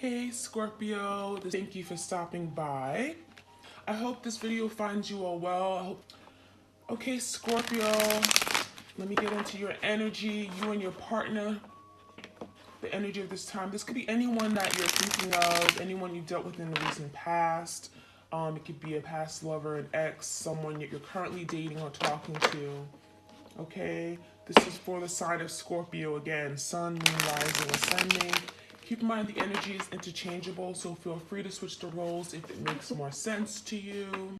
Hey Scorpio, thank you for stopping by. I hope this video finds you all well. Okay, Scorpio, let me get into your energy, you and your partner, the energy of this time. This could be anyone that you're thinking of, anyone you dealt with in the recent past. It could be a past lover, an ex, someone that you're currently dating or talking to. Okay, this is for the sign of Scorpio again, sun, moon, rising, ascending. Keep in mind the energy is interchangeable, so feel free to switch the roles if it makes more sense to you.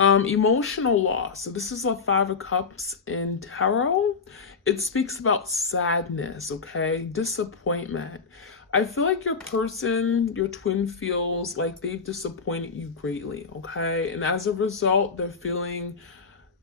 Emotional loss. So this is a Five of Cups in tarot. It speaks about sadness, okay? Disappointment. I feel like your person, your twin, feels like they've disappointed you greatly, okay? And as a result, they're feeling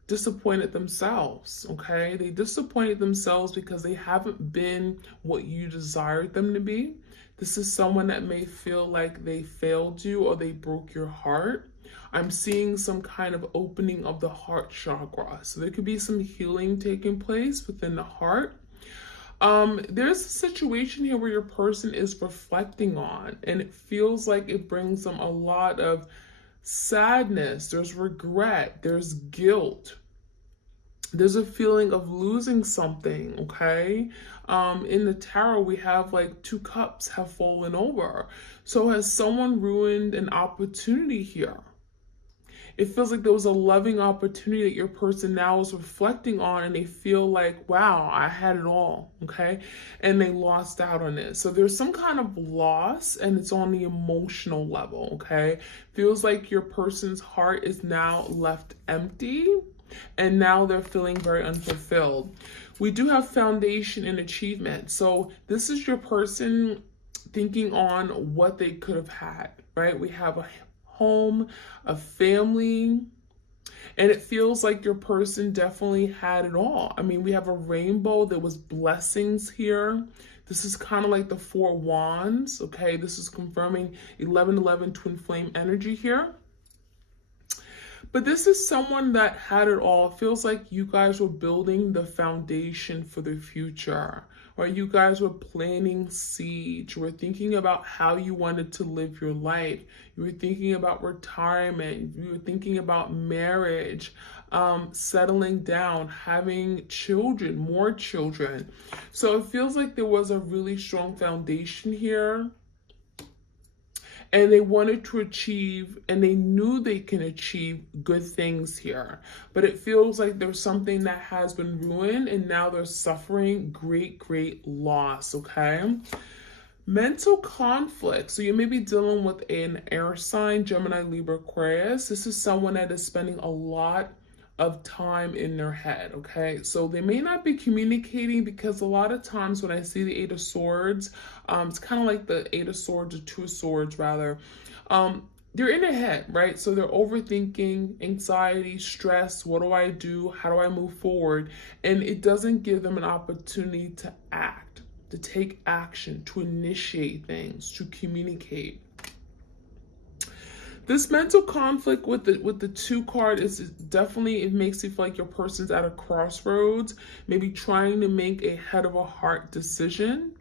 disappointed themselves, okay? They disappointed themselves because they haven't been what you desired them to be. This is someone that may feel like they failed you or they broke your heart. I'm seeing some kind of opening of the heart chakra. So there could be some healing taking place within the heart. There's a situation here where your person is reflecting on, and it feels like it brings them a lot of sadness, there's regret, there's guilt, there's a feeling of losing something, okay? In the tarot, we have like 2 cups have fallen over. So has someone ruined an opportunity here? It feels like there was a loving opportunity that your person now is reflecting on, and they feel like, wow, I had it all, okay? And they lost out on it. So there's some kind of loss, and it's on the emotional level, okay? Feels like your person's heart is now left empty, and now they're feeling very unfulfilled. We do have foundation and achievement. So this is your person thinking on what they could have had, right? We have a home, a family, and it feels like your person definitely had it all. I mean, we have a rainbow, there was blessings here. This is kind of like the 4 wands, okay? This is confirming 1111 twin flame energy here. But this is someone that had it all. It feels like you guys were building the foundation for the future, or you guys were planting seeds. You were thinking about how you wanted to live your life. You were thinking about retirement. You were thinking about marriage, settling down, having children, more children. So it feels like there was a really strong foundation here. And they wanted to achieve, and they knew they can achieve good things here. But it feels like there's something that has been ruined, and now they're suffering great loss, okay? Mental conflict. So you may be dealing with an air sign, Gemini, Libra, Aquarius. This is someone that is spending a lot of time in their head, okay? So they may not be communicating, because a lot of times when I see the 8 of Swords, it's kind of like the 8 of Swords or 2 of Swords rather. They're in their head, right? So they're overthinking, anxiety, stress. What do I do? How do I move forward? And it doesn't give them an opportunity to act, to take action, to initiate things, to communicate. This mental conflict with the 2 card is definitely, it makes you feel like your person's at a crossroads, maybe trying to make a head of a heart decision,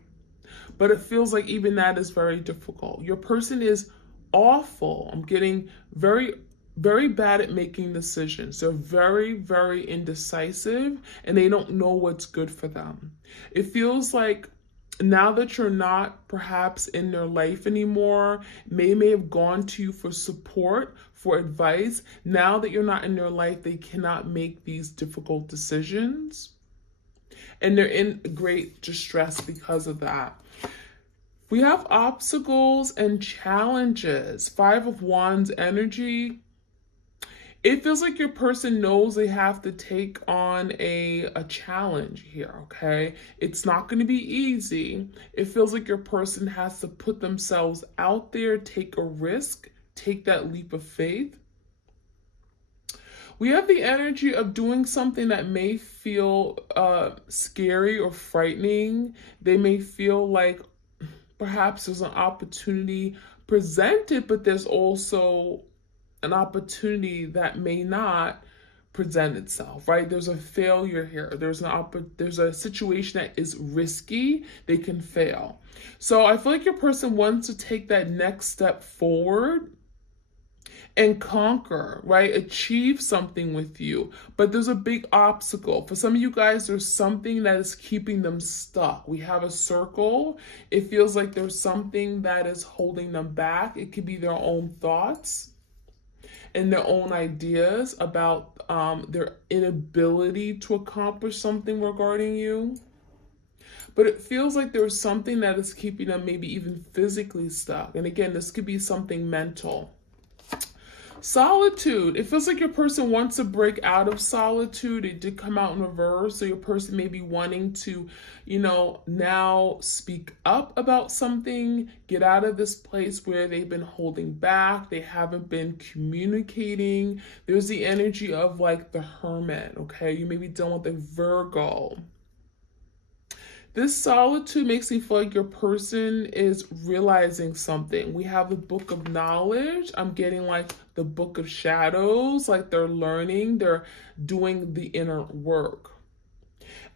but it feels like even that is very difficult. Your person is awful. I'm getting very bad at making decisions. They're very indecisive, and they don't know what's good for them. It feels like now that you're not perhaps in their life anymore, they may have gone to you for support, for advice. Now that you're not in their life, they cannot make these difficult decisions. And they're in great distress because of that. We have obstacles and challenges. 5 of Wands energy. It feels like your person knows they have to take on a challenge here, okay? It's not going to be easy. It feels like your person has to put themselves out there, take a risk, take that leap of faith. We have the energy of doing something that may feel scary or frightening. They may feel like perhaps there's an opportunity presented, but there's also an opportunity that may not present itself, right? There's a failure here. There's a situation that is risky. They can fail. So I feel like your person wants to take that next step forward and conquer, right? Achieve something with you. But there's a big obstacle. For some of you guys, there's something that is keeping them stuck. We have a circle. It feels like there's something that is holding them back. It could be their own thoughts and their own ideas about their inability to accomplish something regarding you. But it feels like there's something that is keeping them maybe even physically stuck. And again, this could be something mental. Solitude. It feels like your person wants to break out of solitude. It did come out in reverse. So your person may be wanting to, now speak up about something, get out of this place where they've been holding back. They haven't been communicating. There's the energy of like the hermit, okay? You may be dealing with a Virgo. This solitude makes me feel like your person is realizing something. We have the book of knowledge. I'm getting like the book of shadows, like they're learning, they're doing the inner work.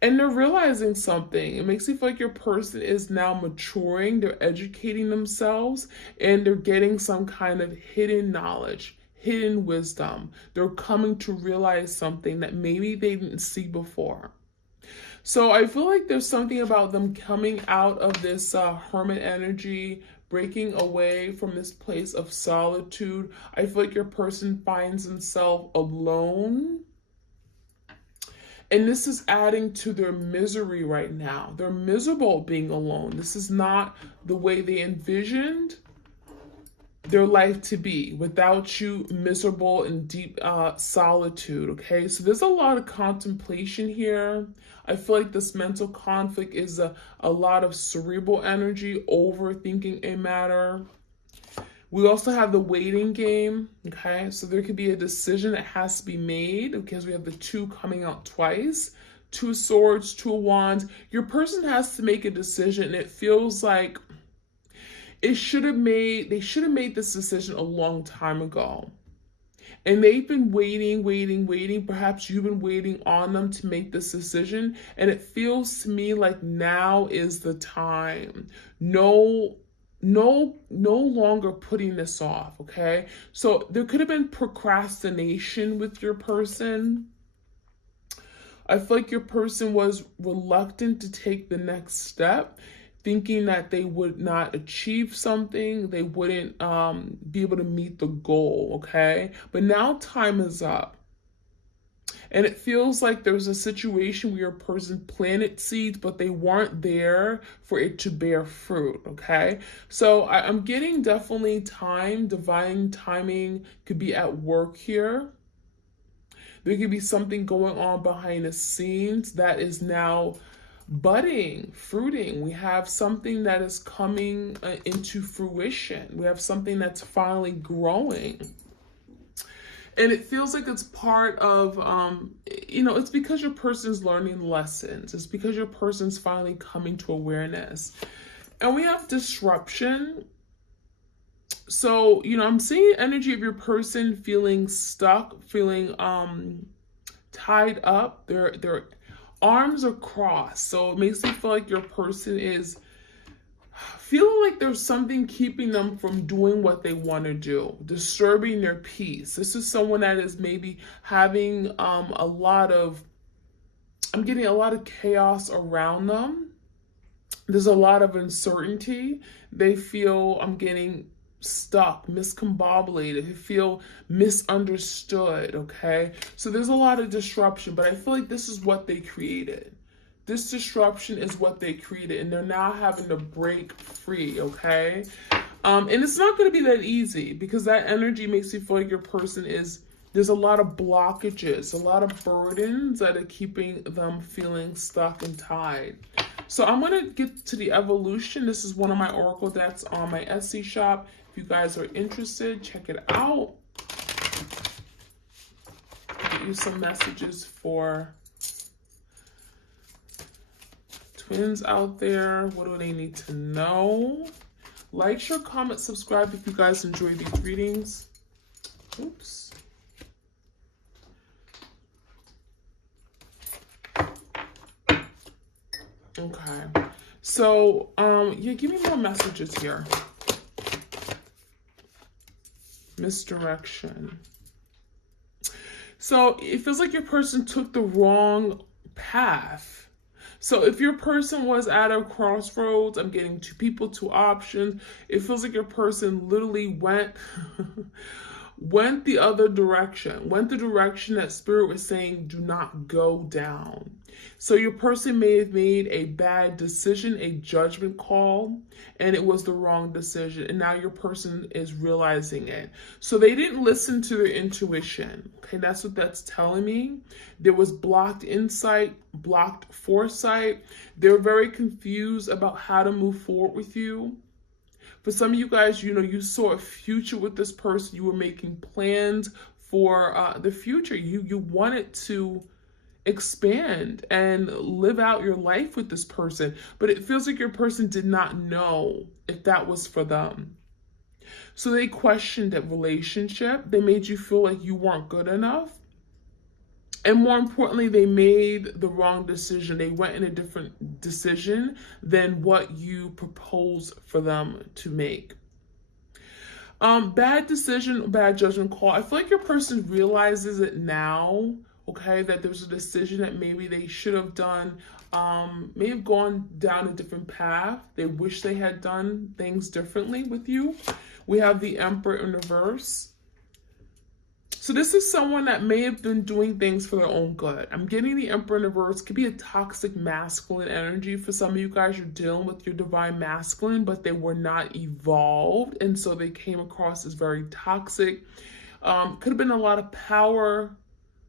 And they're realizing something. It makes me feel like your person is now maturing, they're educating themselves, and they're getting some kind of hidden knowledge, hidden wisdom. They're coming to realize something that maybe they didn't see before. So I feel like there's something about them coming out of this hermit energy, breaking away from this place of solitude. I feel like your person finds himself alone. And this is adding to their misery right now. They're miserable being alone. This is not the way they envisioned their life to be, without you, miserable in deep solitude, okay? So there's a lot of contemplation here. I feel like this mental conflict is a lot of cerebral energy, overthinking a matter. We also have the waiting game, okay? So there could be a decision that has to be made because we have the 2 coming out twice. 2 swords, 2 wands. Your person has to make a decision, and it feels like they should have made this decision a long time ago. And they've been waiting. Perhaps you've been waiting on them to make this decision. And it feels to me like now is the time. No longer putting this off, okay? So there could have been procrastination with your person. I feel like your person was reluctant to take the next step, thinking that they would not achieve something, they wouldn't be able to meet the goal, okay? But now time is up. And it feels like there's a situation where your person planted seeds, but they weren't there for it to bear fruit, okay? So I'm getting definitely time, divine timing could be at work here. There could be something going on behind the scenes that is now budding, fruiting. We have something that is coming into fruition. We have something that's finally growing. And it feels like it's part of, it's because your person's learning lessons. It's because your person's finally coming to awareness. And we have disruption. So, I'm seeing energy of your person feeling stuck, feeling tied up. Their arms are crossed. So it makes me feel like your person is feeling like there's something keeping them from doing what they want to do, disturbing their peace. This is someone that is maybe having I'm getting a lot of chaos around them. There's a lot of uncertainty. They feel I'm getting stuck, miscombobulated. They feel misunderstood, okay? So there's a lot of disruption, but I feel like this is what they created. This disruption is what they created, and they're now having to break free, okay? And it's not going to be that easy because that energy makes you feel like your person there's a lot of blockages, a lot of burdens that are keeping them feeling stuck and tied. So I'm going to get to the evolution. This is one of my oracle decks on my Etsy shop. If you guys are interested, check it out. Get you some messages for twins out there. What do they need to know? Like, share, comment, subscribe if you guys enjoy these readings. Oops. Okay. So, yeah, give me more messages here. Misdirection. So it feels like your person took the wrong path. So if your person was at a crossroads, I'm getting two people, two options. It feels like your person literally went went the other direction, went the direction that spirit was saying do not go down. So your person may have made a bad decision, a judgment call, and it was the wrong decision. And now your person is realizing it. So they didn't listen to their intuition. Okay, that's what that's telling me. There was blocked insight, blocked foresight. They're very confused about how to move forward with you. For some of you guys, you know, you saw a future with this person. You were making plans for the future. You wanted to expand and live out your life with this person, but it feels like your person did not know if that was for them. So they questioned that relationship. They made you feel like you weren't good enough. And more importantly, they made the wrong decision. They went in a different decision than what you proposed for them to make. Bad decision, bad judgment call. I feel like your person realizes it now, okay, that there's a decision that maybe they should have done, may have gone down a different path. They wish they had done things differently with you. We have the Emperor in reverse. So this is someone that may have been doing things for their own good. I'm getting the Emperor in reverse. Could be a toxic masculine energy. For some of you guys, you're dealing with your divine masculine, but they were not evolved. And so they came across as very toxic. Could have been a lot of power,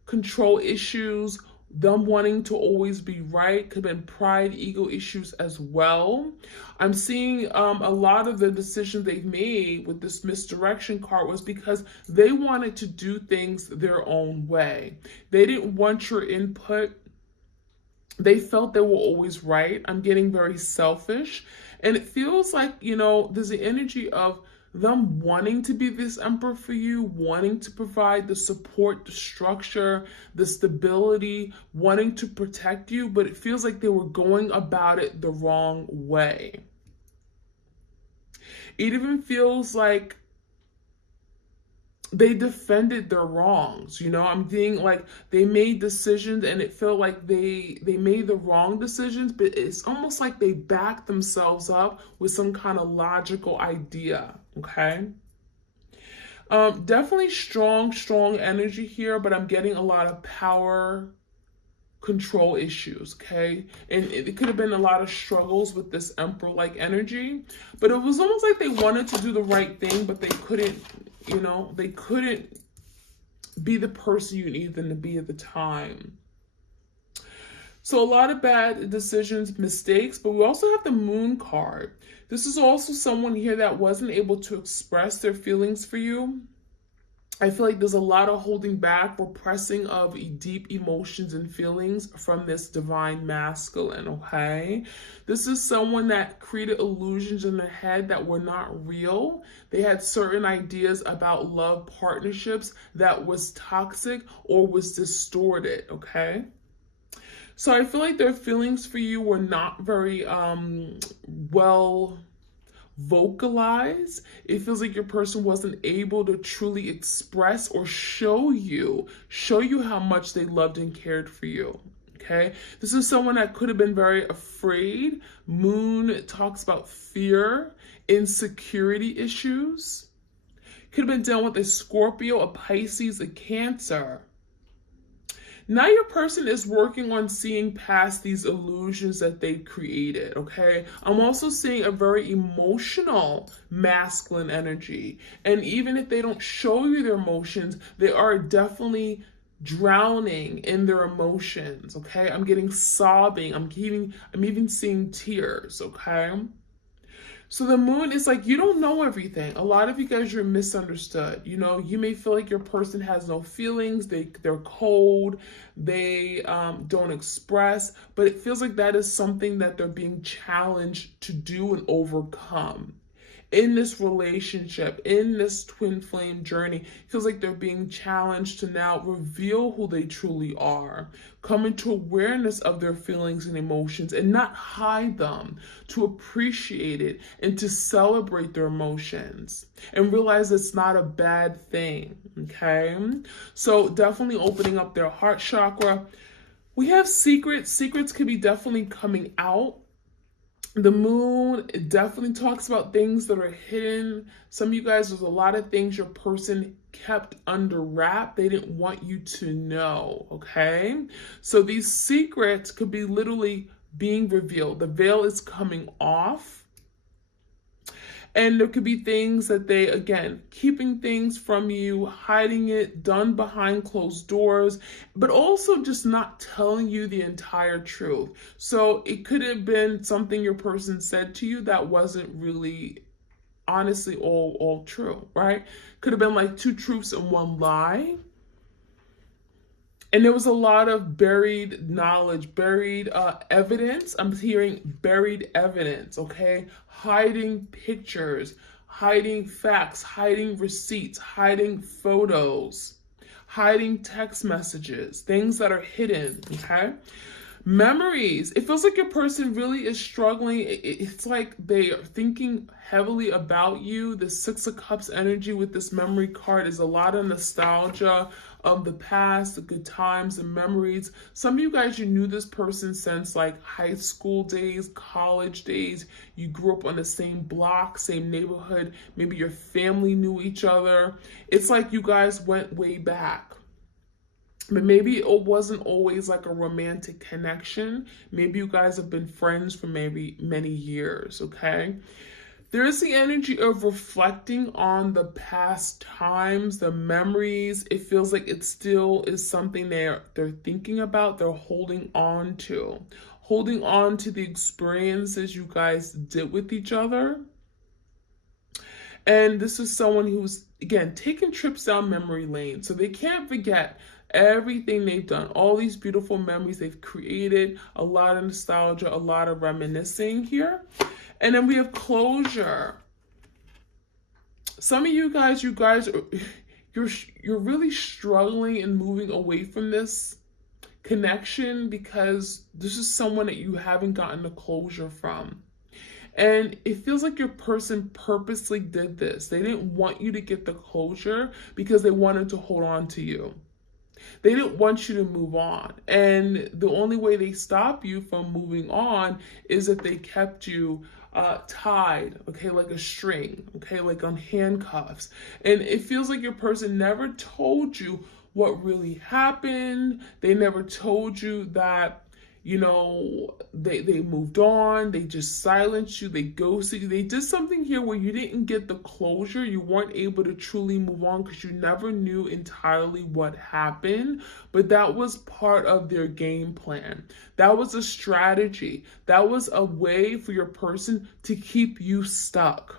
control issues, them wanting to always be right. Could have been pride, ego issues as well. I'm seeing a lot of the decisions they've made with this misdirection card was because they wanted to do things their own way. They didn't want your input. They felt they were always right. I'm getting very selfish. And it feels like, you know, there's the energy of them wanting to be this emperor for you, wanting to provide the support, the structure, the stability, wanting to protect you, but it feels like they were going about it the wrong way. It even feels like they defended their wrongs. You know, I'm being like they made decisions and it felt like they made the wrong decisions, but it's almost like they backed themselves up with some kind of logical idea. Okay. Definitely strong energy here, but I'm getting a lot of power control issues. Okay. And it could have been a lot of struggles with this emperor-like energy, but it was almost like they wanted to do the right thing, but they couldn't, you know, they couldn't be the person you needed them to be at the time. So a lot of bad decisions, mistakes, but we also have the Moon card. This is also someone here that wasn't able to express their feelings for you. I feel like there's a lot of holding back, repressing of deep emotions and feelings from this divine masculine, okay? This is someone that created illusions in their head that were not real. They had certain ideas about love partnerships that was toxic or was distorted, okay? So I feel like their feelings for you were not very well vocalize. It feels like your person wasn't able to truly express or show you how much they loved and cared for you. Okay, this is someone that could have been very afraid. Moon talks about fear, insecurity issues. Could have been dealing with a Scorpio, a Pisces, a Cancer. Now your person is working on seeing past these illusions that they created, okay? I'm also seeing a very emotional masculine energy. And even if they don't show you their emotions, they are definitely drowning in their emotions, okay? I'm getting sobbing. I'm even seeing tears, okay? So the moon is like, you don't know everything. A lot of you guys, you're misunderstood. You know, you may feel like your person has no feelings. They're cold. They don't express. But it feels like that is something that they're being challenged to do and overcome. in this relationship, in this twin flame journey. Feels like they're being challenged to now reveal who they truly are, come into awareness of their feelings and emotions and not hide them, to appreciate it and to celebrate their emotions and realize it's not a bad thing, okay? So definitely opening up their heart chakra. We have secrets. Secrets could be definitely coming out. The moon definitely talks about things that are hidden. Some of you guys, there's a lot of things your person kept under wrap. They didn't want you to know, okay? So these secrets could be literally being revealed. The veil is coming off. And there could be things that they, again, keeping things from you, hiding it, done behind closed doors, but also just not telling you the entire truth. So it could have been something your person said to you that wasn't really, honestly, all true, right? Could have been like two truths and one lie. And there was a lot of buried knowledge, buried evidence. I'm hearing buried evidence, okay? Hiding pictures, hiding facts, hiding receipts, hiding photos, hiding text messages, things that are hidden, okay? Memories. It feels like your person really is struggling. It's like they are thinking heavily about you. The Six of Cups energy with this memory card is a lot of nostalgia of the past, the good times and memories. Some of you guys, you knew this person since like high school days, college days. You grew up on the same block, same neighborhood. Maybe your family knew each other. It's like you guys went way back. But maybe it wasn't always like a romantic connection. Maybe you guys have been friends for maybe many years, okay? There is the energy of reflecting on the past times, the memories. It feels like it still is something they're thinking about, they're holding on to the experiences you guys did with each other. And this is someone who's, again, taking trips down memory lane. So they can't forget everything they've done, all these beautiful memories they've created, a lot of nostalgia, a lot of reminiscing here. And then we have closure. Some of you guys are, you're really struggling and moving away from this connection because this is someone that you haven't gotten the closure from. And it feels like your person purposely did this. They didn't want you to get the closure because they wanted to hold on to you. They didn't want you to move on. And the only way they stop you from moving on is if they kept you tied, okay, like a string, okay, like on handcuffs. And it feels like your person never told you what really happened. They never told you that, you know, they moved on, they just silenced you, they ghosted you. They did something here where you didn't get the closure. You weren't able to truly move on because you never knew entirely what happened. But that was part of their game plan. That was a strategy. That was a way for your person to keep you stuck.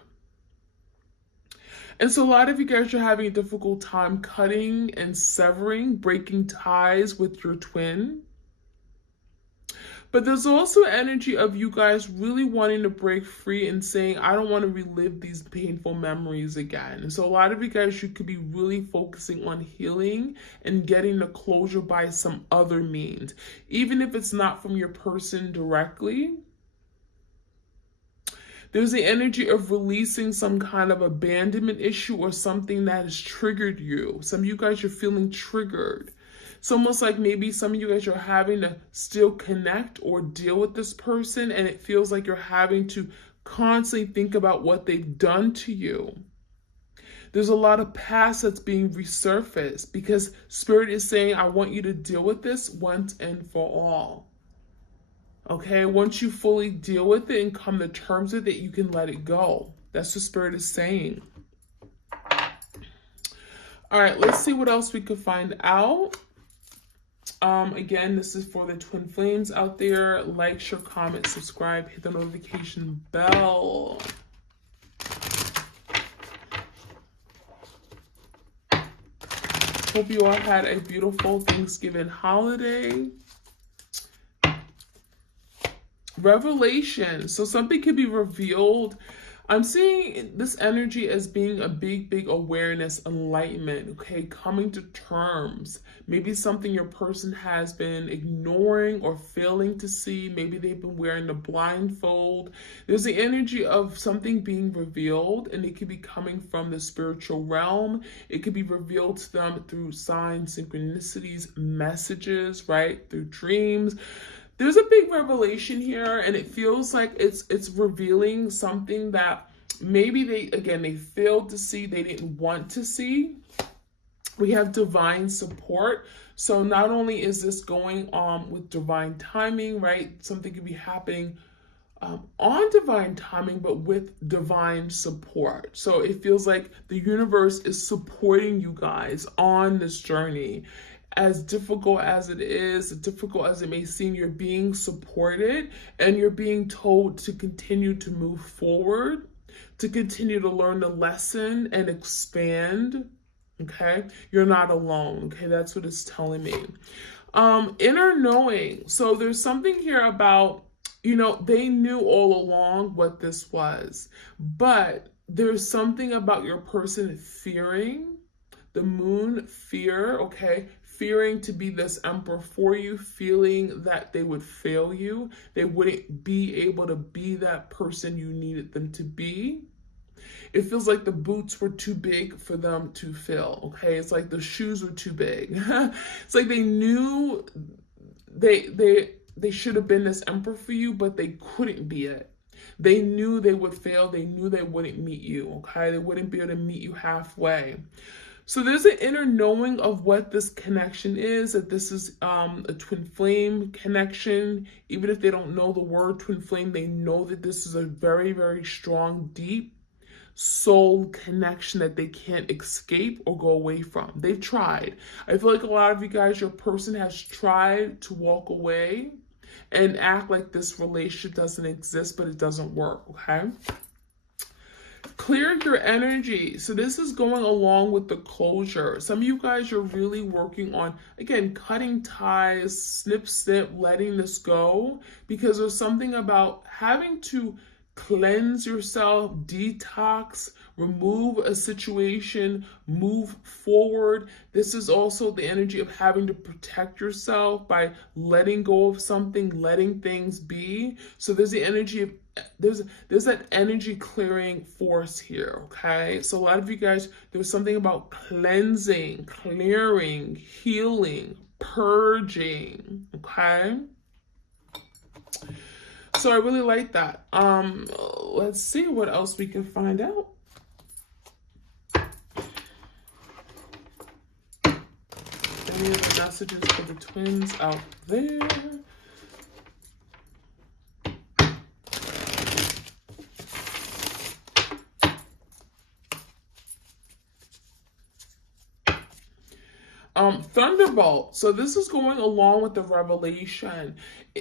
And so a lot of you guys are having a difficult time cutting and severing, breaking ties with your twin. But there's also energy of you guys really wanting to break free and saying, I don't want to relive these painful memories again. And so a lot of you guys, you could be really focusing on healing and getting the closure by some other means, even if it's not from your person directly. There's the energy of releasing some kind of abandonment issue or something that has triggered you. Some of you guys are feeling triggered. It's almost like maybe some of you guys are having to still connect or deal with this person, and it feels like you're having to constantly think about what they've done to you. There's a lot of past that's being resurfaced because Spirit is saying, I want you to deal with this once and for all. Okay, once you fully deal with it and come to terms with it, you can let it go. That's what Spirit is saying. All right, let's see what else we could find out. Again, this is for the twin flames out there. Like, share, comment, subscribe, hit the notification bell. Hope you all had a beautiful Thanksgiving holiday. Revelation. So something could be revealed. I'm seeing this energy as being a big awareness, enlightenment, okay? Coming to terms. Maybe something your person has been ignoring or failing to see. Maybe they've been wearing a blindfold. There's the energy of something being revealed, and it could be coming from the spiritual realm. It could be revealed to them through signs, synchronicities, messages, right? Through dreams. There's a big revelation here, and it feels like it's revealing something that maybe they failed to see, they didn't want to see. We have divine support. So not only is this going on with divine timing, right? Something could be happening on divine timing, but with divine support. So it feels like the universe is supporting you guys on this journey. As difficult as it is, as difficult as it may seem, you're being supported and you're being told to continue to move forward, to continue to learn the lesson and expand. Okay, you're not alone. Okay, that's what it's telling me. Inner knowing. So there's something here about, they knew all along what this was, but there's something about your person fearing the moon, fear, okay? Fearing to be this emperor for you, feeling that they would fail you. They wouldn't be able to be that person you needed them to be. It feels like the boots were too big for them to fill, okay? It's like the shoes were too big. It's like they knew they should have been this emperor for you, but they couldn't be it. They knew they would fail. They knew they wouldn't meet you, okay? They wouldn't be able to meet you halfway. So there's an inner knowing of what this connection is, that this is a twin flame connection. Even if they don't know the word twin flame, they know that this is a very strong, deep soul connection that they can't escape or go away from. They've tried. I feel like a lot of you guys, your person has tried to walk away and act like this relationship doesn't exist, but it doesn't work, okay? Clear your energy. So this is going along with the closure. Some of you guys are really working on, again, cutting ties, snip, letting this go, because there's something about having to cleanse yourself, detox, remove a situation, move forward. This is also the energy of having to protect yourself by letting go of something, letting things be. So there's the energy of there's that energy clearing force here, okay? So a lot of you guys, there's something about cleansing, clearing, healing, purging, okay? So I really like that. Let's see what else we can find out. Any other messages for the twins out there? Thunderbolt. So this is going along with the revelation.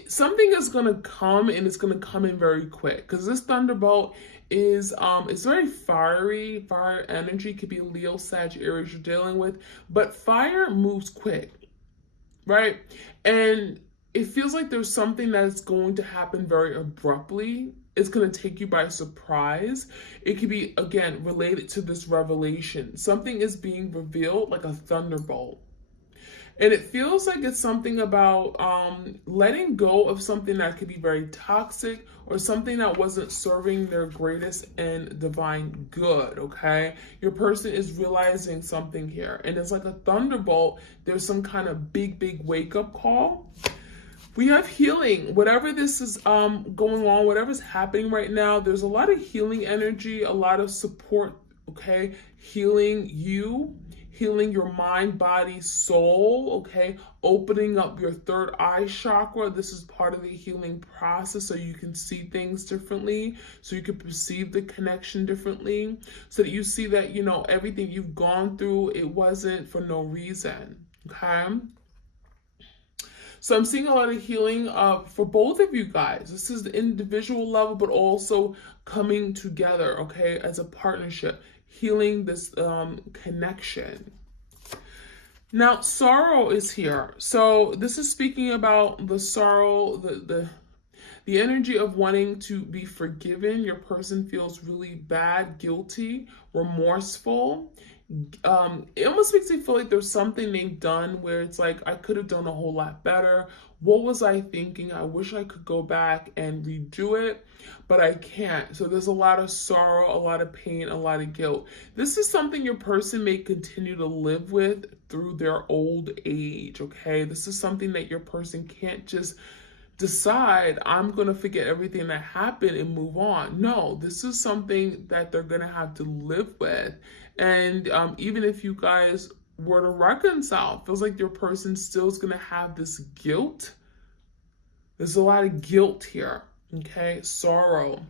Something is going to come, and it's going to come in very quick, because this thunderbolt is it's very fiery. Fire energy could be Leo, Sag, Aries you're dealing with, but fire moves quick, right? And it feels like there's something that's going to happen very abruptly. It's going to take you by surprise. It could be, again, related to this revelation. Something is being revealed like a thunderbolt. And it feels like it's something about letting go of something that could be very toxic, or something that wasn't serving their greatest and divine good, okay? Your person is realizing something here. And it's like a thunderbolt. There's some kind of big wake-up call. We have healing. Whatever this is going on, whatever's happening right now, there's a lot of healing energy, a lot of support, okay? Healing you, healing your mind, body, soul, okay? Opening up your third eye chakra. This is part of the healing process, so you can see things differently, so you can perceive the connection differently, so that you see that, everything you've gone through, it wasn't for no reason, okay? So I'm seeing a lot of healing for both of you guys. This is the individual level, but also coming together, okay, as a partnership, healing this connection. Now, sorrow is here. So this is speaking about the sorrow, The energy of wanting to be forgiven. Your person feels really bad, guilty, remorseful. It almost makes me feel like there's something they've done where it's like, I could have done a whole lot better. What was I thinking? I wish I could go back and redo it, but I can't. So there's a lot of sorrow, a lot of pain, a lot of guilt. This is something your person may continue to live with through their old age, okay? This is something that your person can't just decide, I'm going to forget everything that happened and move on. No, this is something that they're going to have to live with. And even if you guys were to reconcile, it feels like your person still is going to have this guilt. There's a lot of guilt here, okay? Sorrow.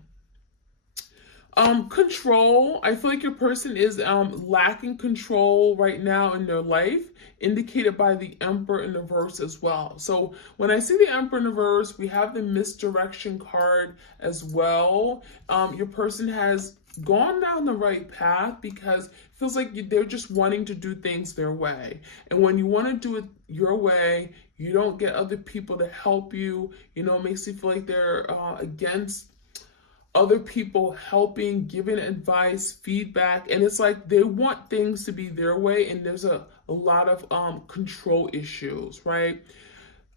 Control. I feel like your person is lacking control right now in their life, indicated by the Emperor in reverse as well. So when I see the Emperor in reverse, we have the misdirection card as well. Your person has gone down the right path because it feels like they're just wanting to do things their way. And when you want to do it your way, you don't get other people to help you. You know, it makes you feel like they're against other people helping, giving advice, feedback, and it's like they want things to be their way, and there's a lot of control issues, right?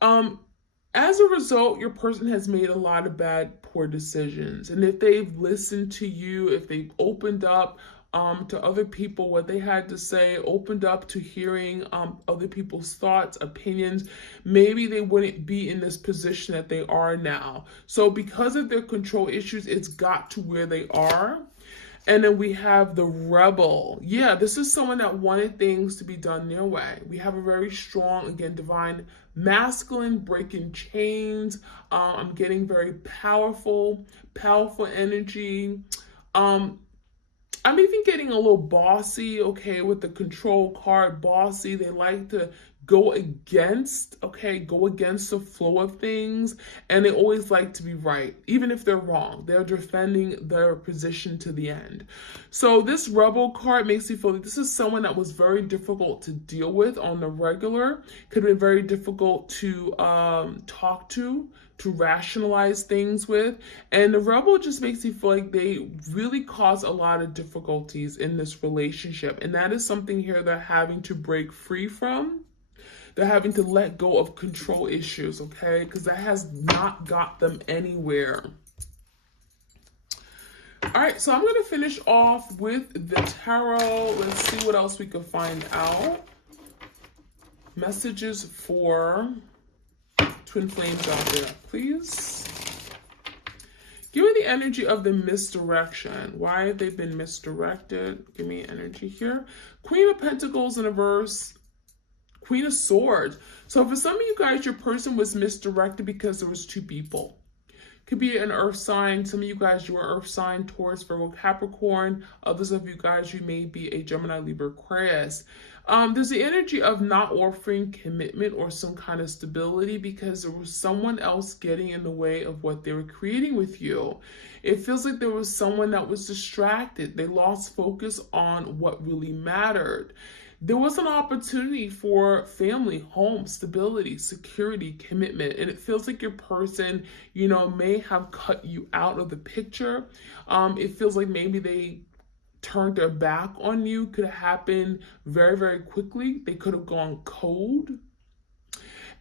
As a result, your person has made a lot of bad, poor decisions, and if they've listened to you, if they've opened up to other people what they had to say, opened up to hearing other people's thoughts, opinions, maybe they wouldn't be in this position that they are now. So because of their control issues, it's got to where they are. And then we have the rebel. Yeah, this is someone that wanted things to be done their way. We have a very strong, again, divine masculine, breaking chains. I'm getting very powerful energy. I'm even getting a little bossy, okay, with the control card, bossy. They like to go against the flow of things, and they always like to be right, even if they're wrong. They're defending their position to the end. So this rebel card makes me feel like this is someone that was very difficult to deal with on the regular. Could have been very difficult to talk to rationalize things with. And the rebel just makes me feel like they really cause a lot of difficulties in this relationship. And that is something here they're having to break free from. They're having to let go of control issues, okay? Because that has not got them anywhere. All right, so I'm going to finish off with the tarot. Let's see what else we can find out. Messages for twin flames out there, please. Give me the energy of the misdirection. Why have they been misdirected? Give me energy here. Queen of Pentacles in reverse. Queen of Swords. So for some of you guys, your person was misdirected because there was two people. Could be an earth sign. Some of you guys, you are earth sign, Taurus, Virgo, Capricorn. Others of you guys, you may be a Gemini, Libra, Aquarius. There's the energy of not offering commitment or some kind of stability because there was someone else getting in the way of what they were creating with you. It feels like there was someone that was distracted. They lost focus on what really mattered. There was an opportunity for family, home, stability, security, commitment, and it feels like your person, you know, may have cut you out of the picture. It feels like maybe they turned their back on you. Could have happened very, very quickly. They could have gone cold.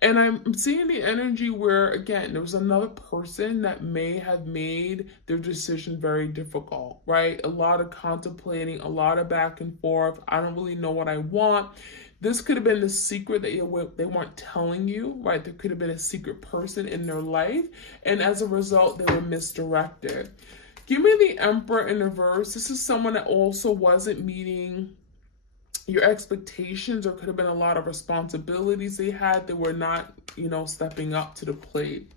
And I'm seeing the energy where, again, there was another person that may have made their decision very difficult, right? A lot of contemplating, a lot of back and forth. I don't really know what I want. This could have been the secret that they weren't telling you, right? There could have been a secret person in their life. And as a result, they were misdirected. Give me the Emperor in reverse. This is someone that also wasn't meeting your expectations, or could have been a lot of responsibilities they had that were not, you know, stepping up to the plate.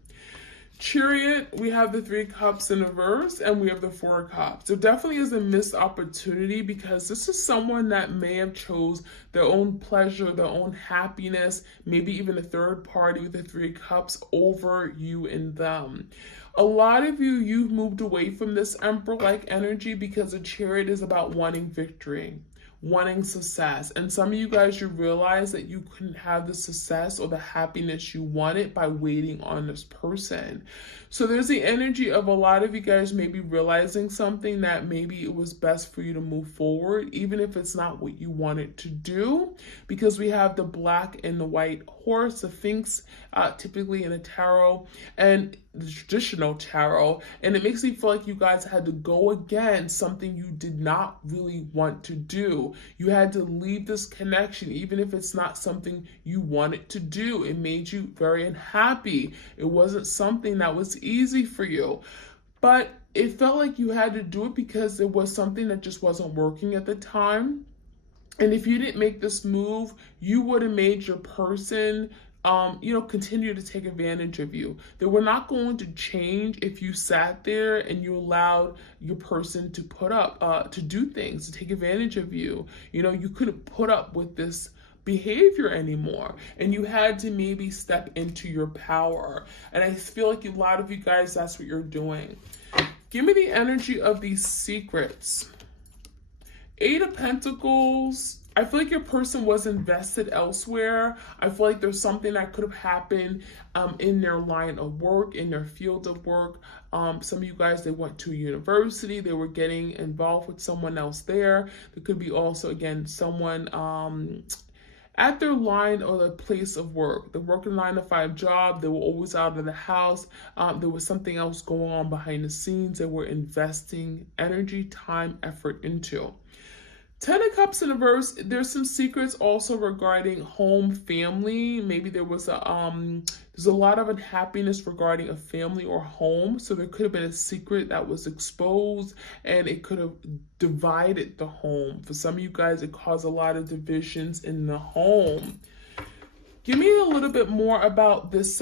Chariot, we have the 3 cups in reverse, and we have the 4 cups. There definitely is a missed opportunity because this is someone that may have chose their own pleasure, their own happiness, maybe even a third party with the 3 cups over you and them. A lot of you, you've moved away from this Emperor-like energy because the Chariot is about wanting victory, wanting success. And some of you guys, you realize that you couldn't have the success or the happiness you wanted by waiting on this person. So there's the energy of a lot of you guys maybe realizing something, that maybe it was best for you to move forward, even if it's not what you wanted to do, because we have the black and the white horse, the Sphinx, typically in a tarot and the traditional tarot, and it makes me feel like you guys had to go against something you did not really want to do. You had to leave this connection, even if it's not something you wanted to do. It made you very unhappy. It wasn't something that was easy for you, but it felt like you had to do it because there was something that just wasn't working at the time. And if you didn't make this move, you would have made your person continue to take advantage of you. They were not going to change if you sat there and you allowed your person to put up, to do things, to take advantage of you. You couldn't put up with this behavior anymore, and you had to maybe step into your power. And I feel like a lot of you guys, that's what you're doing. Give me the energy of these secrets. 8 of Pentacles. I feel like your person was invested elsewhere. I feel like there's something that could have happened in their line of work, in their field of work. Some of you guys, they went to university. They were getting involved with someone else there. There could be also, again, someone at their line or the place of work. They're working a 9-to-5 job. They were always out of the house. There was something else going on behind the scenes. They were investing energy, time, effort into. 10 of Cups in reverse. There's some secrets also regarding home, family. Maybe there's a lot of unhappiness regarding a family or home. So there could have been a secret that was exposed, and it could have divided the home. For some of you guys, it caused a lot of divisions in the home. Give me a little bit more about this,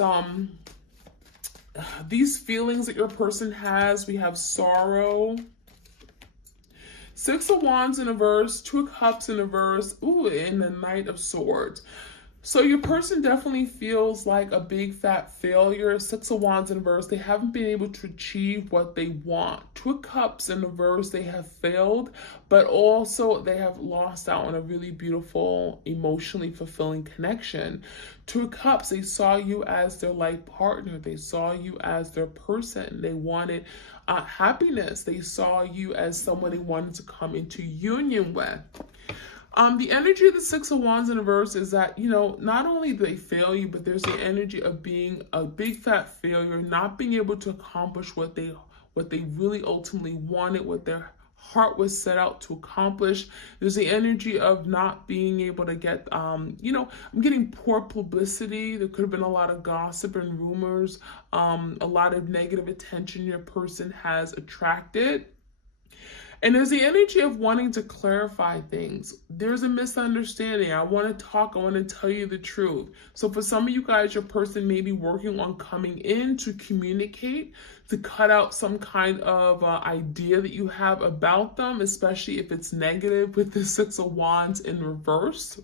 these feelings that your person has. We have sorrow. 6 of Wands in reverse, 2 of Cups in reverse, and the Knight of Swords. So your person definitely feels like a big fat failure. 6 of Wands in reverse, they haven't been able to achieve what they want. 2 of Cups in reverse, they have failed, but also they have lost out on a really beautiful, emotionally fulfilling connection. 2 of Cups, they saw you as their life partner. They saw you as their person. They wanted happiness. They saw you as someone they wanted to come into union with. The energy of the 6 of Wands in reverse is that, not only do they fail you, but there's the energy of being a big fat failure, not being able to accomplish what they really ultimately wanted, what their heart was set out to accomplish. There's the energy of not being able to get, I'm getting poor publicity. There could have been a lot of gossip and rumors, a lot of negative attention your person has attracted. And there's the energy of wanting to clarify things. There's a misunderstanding. I want to talk. I want to tell you the truth. So for some of you guys, your person may be working on coming in to communicate, to cut out some kind of idea that you have about them, especially if it's negative with the 6 of Wands in reverse.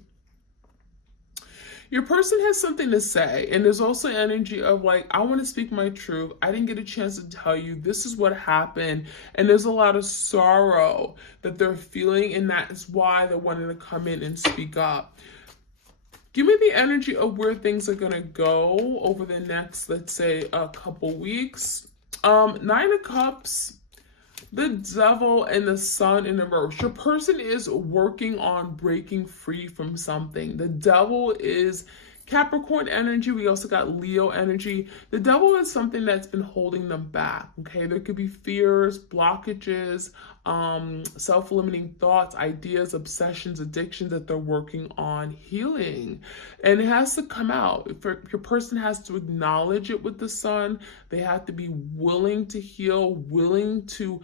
Your person has something to say, and there's also energy of like, I want to speak my truth. I didn't get a chance to tell you. This is what happened. And there's a lot of sorrow that they're feeling, and that is why they're wanting to come in and speak up. Give me the energy of where things are going to go over the next, let's say, a couple weeks. 9 of Cups. The Devil and the Sun in reverse. Your person is working on breaking free from something. The Devil is Capricorn energy. We also got Leo energy. The Devil is something that's been holding them back, okay? There could be fears, blockages, self-limiting thoughts, ideas, obsessions, addictions that they're working on healing. And it has to come out. If your person has to acknowledge it with the Sun. They have to be willing to heal, willing to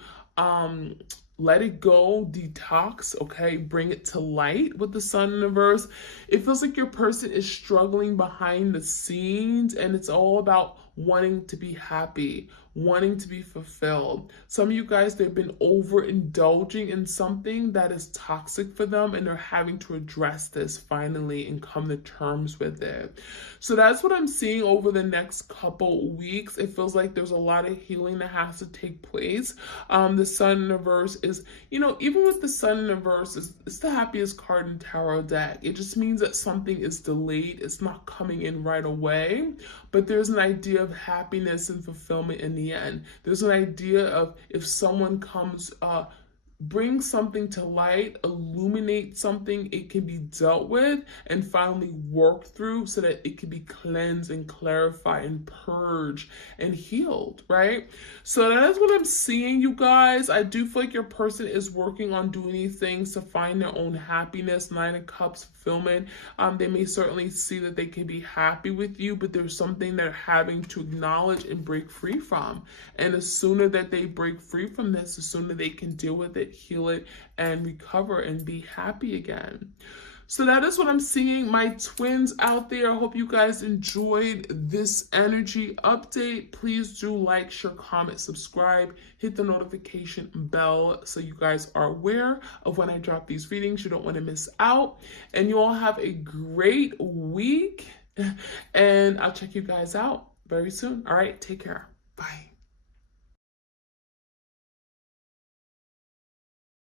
let it go, detox, okay? Bring it to light with the Sun in reverse. It feels like your person is struggling behind the scenes, and it's all about wanting to be happy, wanting to be fulfilled. Some of you guys, they've been overindulging in something that is toxic for them, and they're having to address this finally and come to terms with it. So that's what I'm seeing over the next couple weeks. It feels like there's a lot of healing that has to take place. The Sun in reverse is, even with the Sun in reverse, it's the happiest card in tarot deck. It just means that something is delayed. It's not coming in right away, but there's an idea of happiness and fulfillment in the end. There's an idea of if someone comes, bring something to light, illuminate something, it can be dealt with and finally worked through so that it can be cleansed and clarified and purged and healed, right? So that is what I'm seeing, you guys. I do feel like your person is working on doing these things to find their own happiness. Nine of Cups, fulfillment. They may certainly see that they can be happy with you, but there's something they're having to acknowledge and break free from. And the sooner that they break free from this, the sooner they can deal with it, heal it, and recover and be happy again. So that is what I'm seeing, my twins out there. I hope you guys enjoyed this energy update. Please do like, share, comment, subscribe, hit the notification bell so you guys are aware of when I drop these readings. You don't want to miss out. And you all have a great week. And I'll check you guys out very soon. All right, take care. Bye.